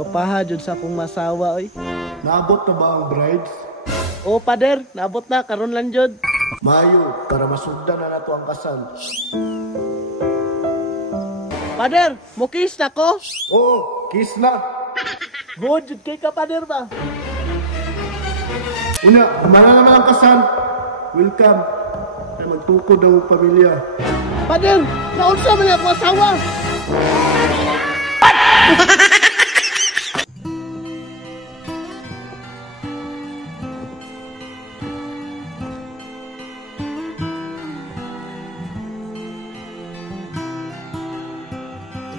Gwapaha jud sa akong masawa oy. Naabot na ba ang brides? O pader, naabot na karon lang jud. Mayo, para masugdan na nato ang kasal. Pader, mukis na ko. Oo, kiss na. Good jud kay ka pader ba? Una, kumana naman ang kasal. Welcome. Ay magtukod ang pamilya. Pader, naunsa man ako asawa.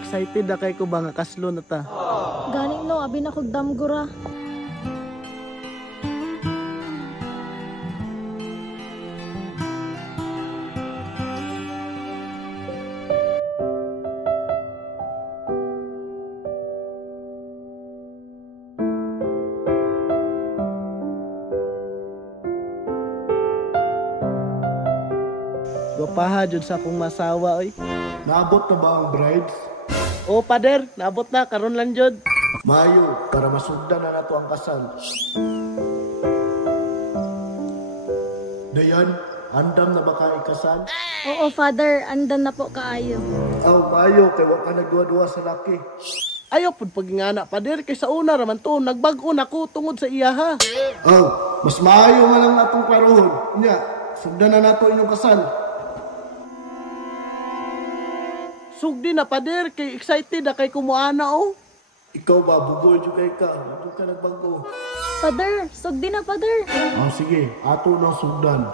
Excited na kay ko ba nga kaslo na ta? Gani no, abi na kog damgura. Gwapaha jud sa akong masawa oy. Naabot na ba ang brides? O pader, naabot na karon lang jud. Mayo, para masugdan na nato ang kasal. Dayan, andam na ba ka ikasal? Oo, Father, andan na po kaayo. Aw, mayo, kay wa ka nagduwa-duwa sa laki. Ayaw pud pagingana pader kay sa una raman to nagbag-o na ko tungod sa iya ha. Aw, mas maayo man lang natong klarohon. Nya, sugdan na nato inyong kasal. Sugdi na pader kay excited na kay kumuana oh. Ikaw ba, bugoy jud kay ka. Huwag ka nagbago. Father, sugdi na, Father. Sige, ato nang sugdan.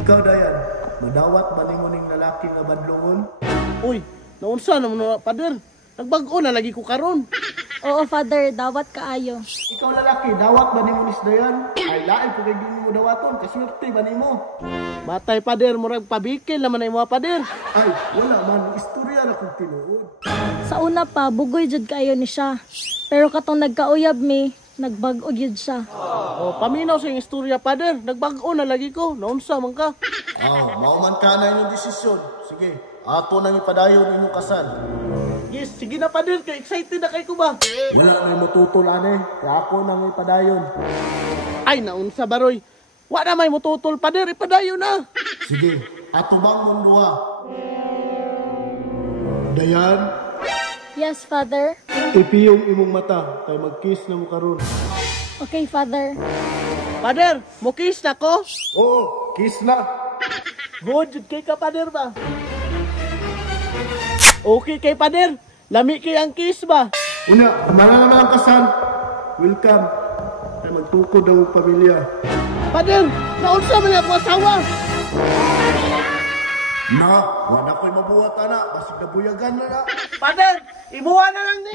Ikaw, Dayan, madawat ba ning lalaki nga badlongon? Uy, naunsa naman na pader. Nagbag-o na lagi ko karon. Oo, Father, dawat kaayo. Ikaw lalaki, dawat ba nimo nis Dayan? Ay, lain po kay di mo dawaton, kaswerte ba nimo? Matay pader murag pabikil naman ay mga pader. Ay, wala man, istorya na kong tinuod. Sa una pa, bugoy jud kaayo ni siya. Pero katong nagkauyab mi, nagbag-o gyud siya. O paminaw sa iyong istorya pader. Nagbag-o na lagi ko. Naunsa man ka. Mauman ka na inyong desisyon. Sige, ato nang ipadayon inyong kasal. Yes, sige na pader. Kay excited na kay ko ba? Wala may matutulan kaya ako nang ipadayon. Ay, naunsa baroy. Wala may mututol pader. Ipadayo na. Sige, ato bang munduha? Dayan, Yes, Father. ipiyong imong mata, kay mag-kiss na mo karon. Okay, Father. Pader, mukis na ko. Oo, kiss na. Good jud kay ka pader ba? Okay kay pader. Lami kay ang kiss ba? Una, kumana naman ang kasal. Welcome. Ay magtukod ang pamilya. Pader, naunsa man ako asawa. Na, wala ko'y mabuhat na. Basig na buyagan na na. Pader, imuha na lang ni.